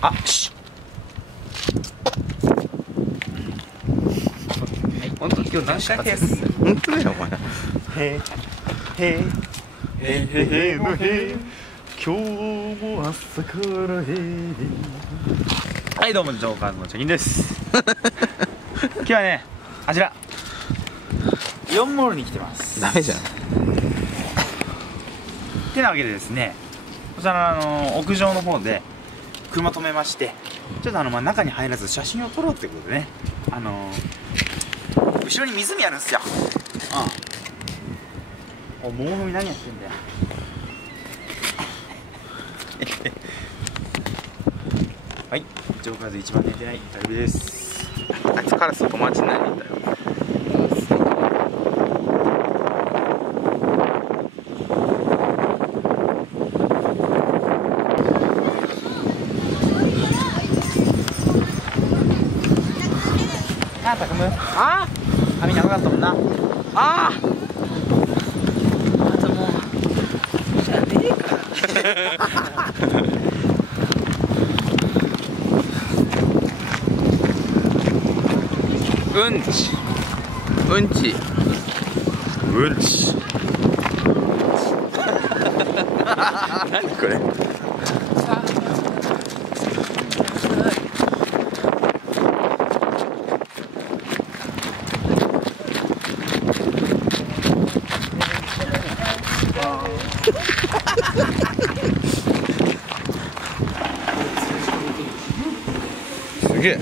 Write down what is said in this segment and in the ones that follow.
あし本当今日何回やる本当だよお前へへへへのへ今日も朝からへはいどうもジョーカーズのチャキンです今日はねあちらイオンモールに来てます。ダメじゃんてなわけでですね、こちらの屋上の方で車止めまして、ちょっと中に入らず写真を撮ろうってことでね、後ろに湖あるんですよ。おもうみ何やってんだよはいジョーカーズ一番寝てないタイプです。あいつカラスと友達になりに行ったよ。あ、たくむあ髪長かったもんな。あともうじゃねえかうんちうんちうんち何これすげえ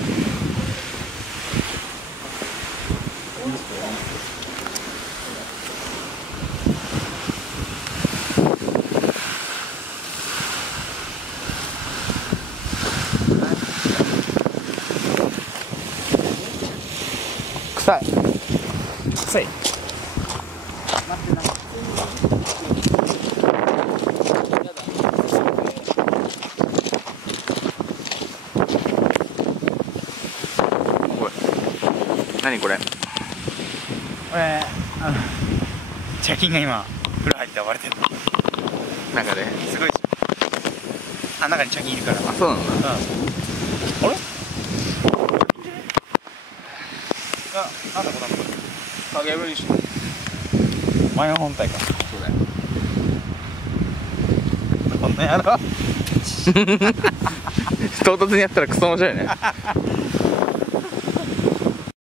臭い臭い。何これこれチャキンが今風呂入って暴れてるの。中ですごい中にチャキンいるから。あ、そうなんだ。あれなんだこの影分身お前の本体か。そうだよこの野郎唐突にやったらクソ面白いね